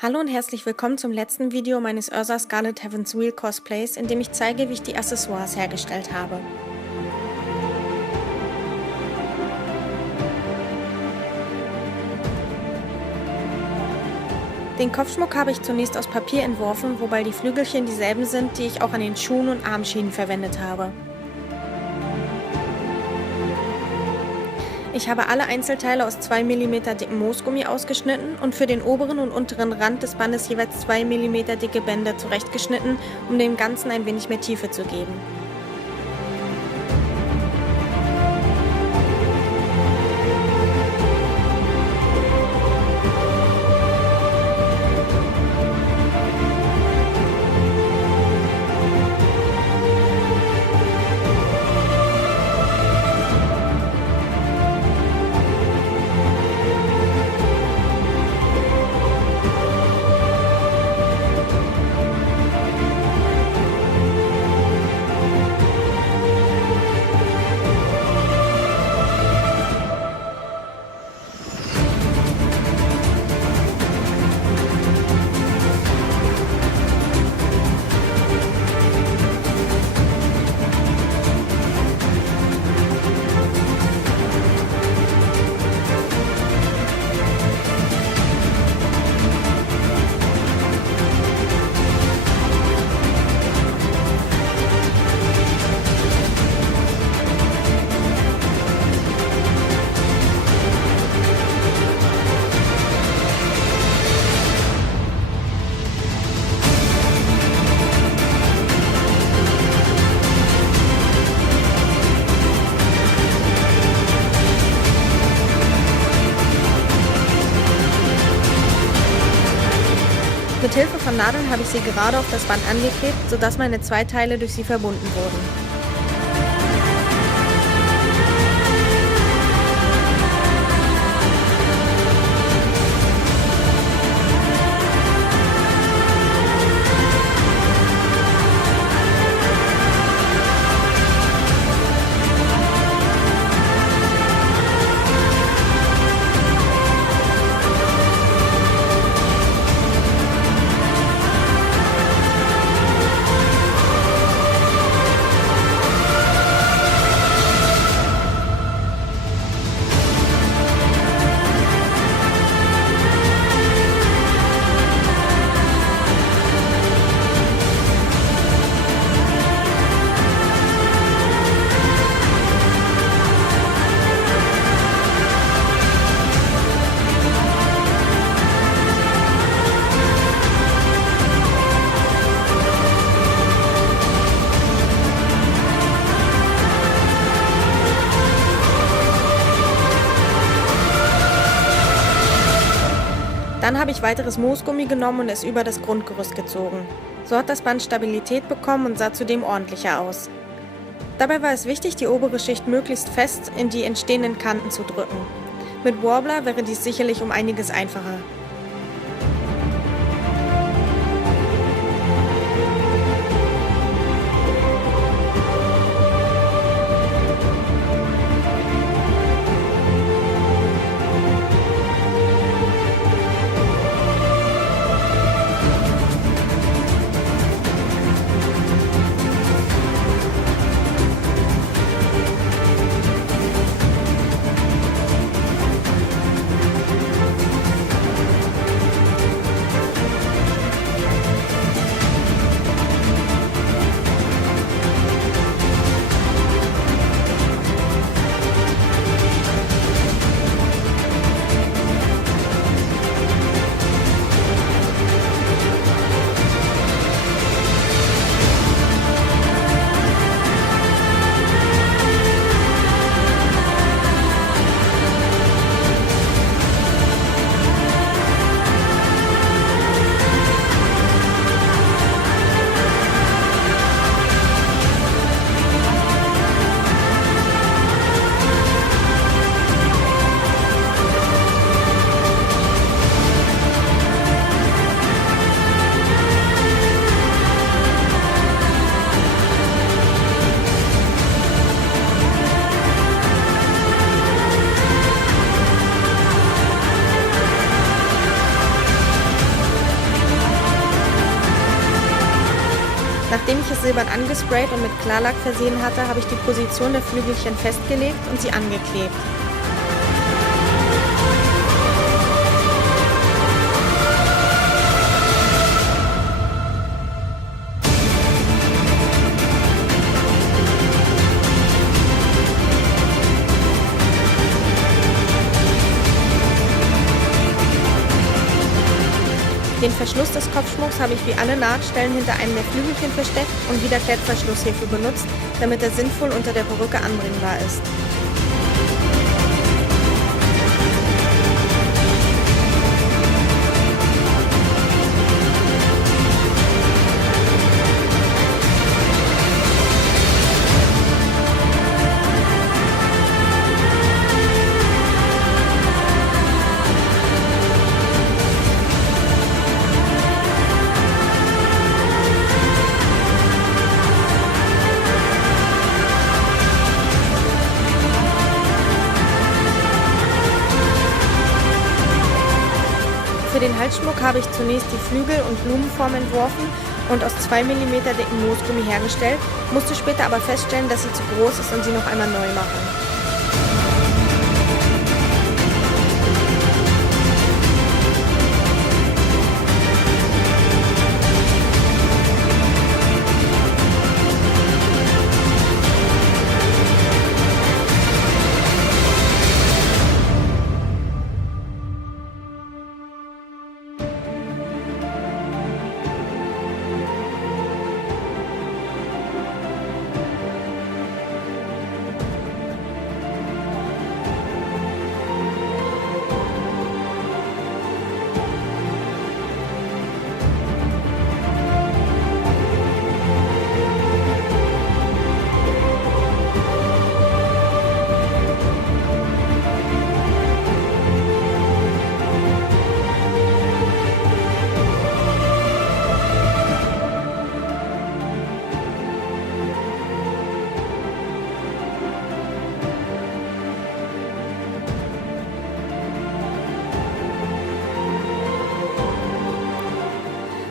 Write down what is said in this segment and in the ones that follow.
Hallo und herzlich willkommen zum letzten Video meines Ursa Scarlet Heaven's Wheel Cosplays, in dem ich zeige, wie ich die Accessoires hergestellt habe. Den Kopfschmuck habe ich zunächst aus Papier entworfen, wobei die Flügelchen dieselben sind, die ich auch an den Schuhen und Armschienen verwendet habe. Ich habe alle Einzelteile aus 2 mm dicken Moosgummi ausgeschnitten und für den oberen und unteren Rand des Bandes jeweils 2 mm dicke Bänder zurechtgeschnitten, um dem Ganzen ein wenig mehr Tiefe zu geben. Mit Hilfe von Nadeln habe ich sie gerade auf das Band angeklebt, sodass meine zwei Teile durch sie verbunden wurden. Dann habe ich weiteres Moosgummi genommen und es über das Grundgerüst gezogen. So hat das Band Stabilität bekommen und sah zudem ordentlicher aus. Dabei war es wichtig, die obere Schicht möglichst fest in die entstehenden Kanten zu drücken. Mit Warbler wäre dies sicherlich um einiges einfacher. Nachdem ich es silbern angesprayt und mit Klarlack versehen hatte, habe ich die Position der Flügelchen festgelegt und sie angeklebt. Den Verschluss des Kopfschmucks habe ich wie alle Nahtstellen hinter einem der Flügelchen versteckt und Wiederkehrtverschluss hierfür benutzt, damit er sinnvoll unter der Perücke anbringbar ist. Für den Halsschmuck habe ich zunächst die Flügel- und Blumenform entworfen und aus 2 mm dicken Moosgummi hergestellt, musste später aber feststellen, dass sie zu groß ist und sie noch einmal neu machen.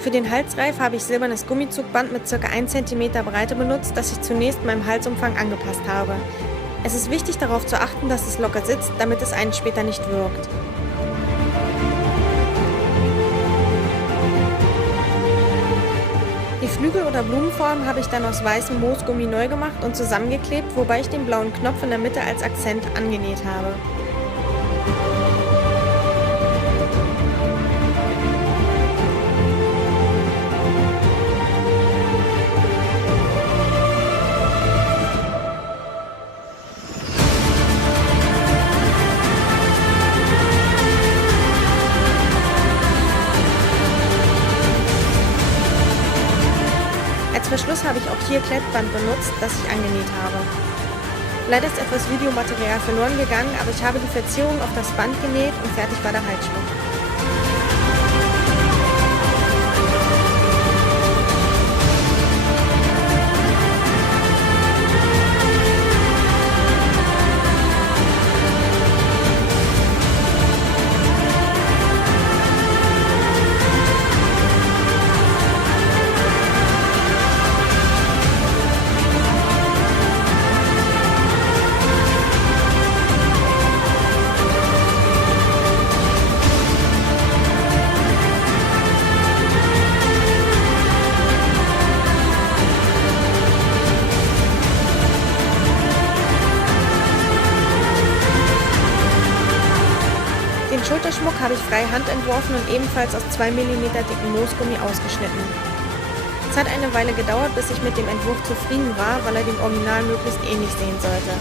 Für den Halsreif habe ich silbernes Gummizugband mit ca. 1 cm Breite benutzt, das ich zunächst meinem Halsumfang angepasst habe. Es ist wichtig darauf zu achten, dass es locker sitzt, damit es einen später nicht wirkt. Die Flügel oder Blumenform habe ich dann aus weißem Moosgummi neu gemacht und zusammengeklebt, wobei ich den blauen Knopf in der Mitte als Akzent angenäht habe. Als Verschluss habe ich auch hier Klettband benutzt, das ich angenäht habe. Leider ist etwas Videomaterial verloren gegangen, aber ich habe die Verzierung auf das Band genäht und fertig war der Halsschmuck. Den Schulterschmuck habe ich freihand entworfen und ebenfalls aus 2 mm dicken Moosgummi ausgeschnitten. Es hat eine Weile gedauert, bis ich mit dem Entwurf zufrieden war, weil er dem Original möglichst ähnlich sehen sollte.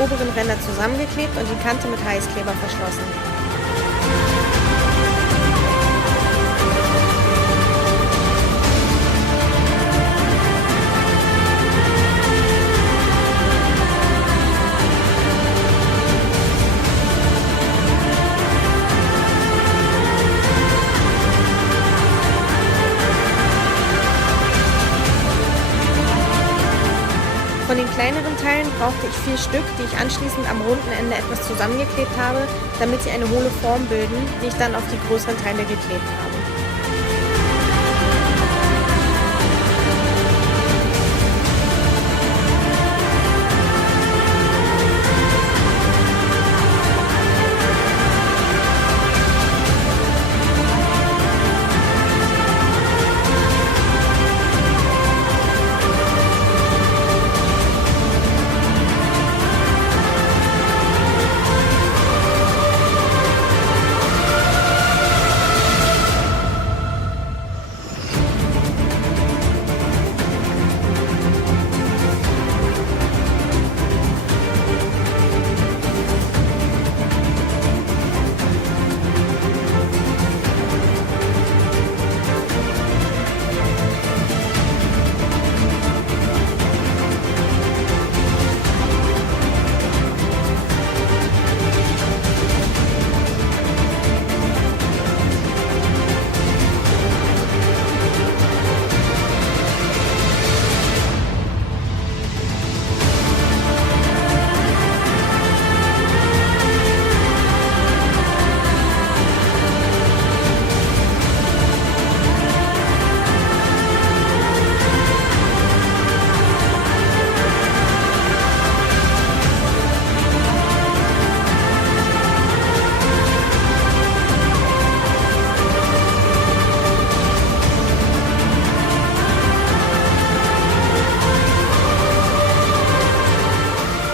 oberen Ränder zusammengeklebt und die Kante mit Heißkleber verschlossen. Von den kleineren Teilen brauchte ich 4 Stück, die ich anschließend am runden Ende etwas zusammengeklebt habe, damit sie eine hohle Form bilden, die ich dann auf die größeren Teile geklebt habe.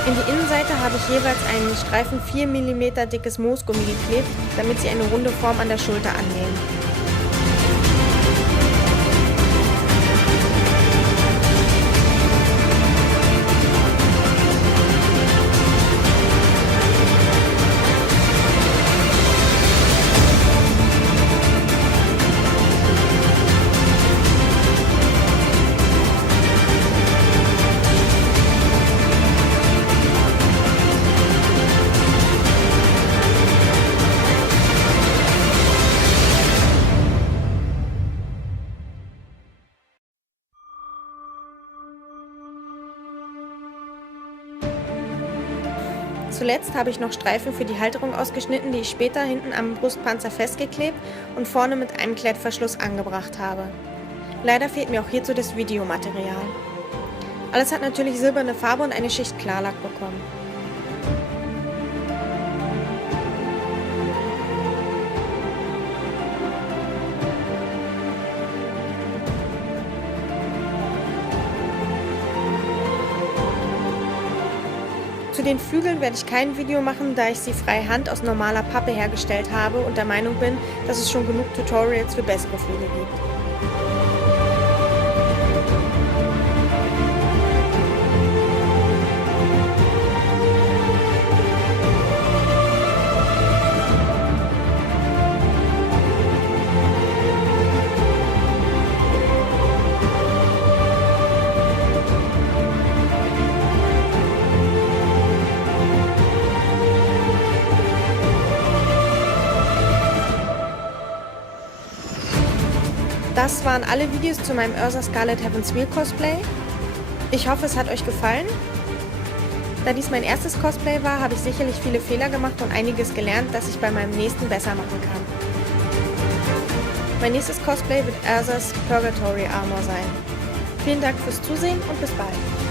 In die Innenseite habe ich jeweils einen Streifen 4 mm dickes Moosgummi geklebt, damit sie eine runde Form an der Schulter annehmen. Zuletzt habe ich noch Streifen für die Halterung ausgeschnitten, die ich später hinten am Brustpanzer festgeklebt und vorne mit einem Klettverschluss angebracht habe. Leider fehlt mir auch hierzu das Videomaterial. Alles hat natürlich silberne Farbe und eine Schicht Klarlack bekommen. Zu den Flügeln werde ich kein Video machen, da ich sie freihand aus normaler Pappe hergestellt habe und der Meinung bin, dass es schon genug Tutorials für bessere Flügel gibt. Das waren alle Videos zu meinem Ursa Scarlet Heaven's Wheel Cosplay. Ich hoffe, es hat euch gefallen. Da dies mein erstes Cosplay war, habe ich sicherlich viele Fehler gemacht und einiges gelernt, das ich bei meinem nächsten besser machen kann. Mein nächstes Cosplay wird Ursas Purgatory Armor sein. Vielen Dank fürs Zusehen und bis bald.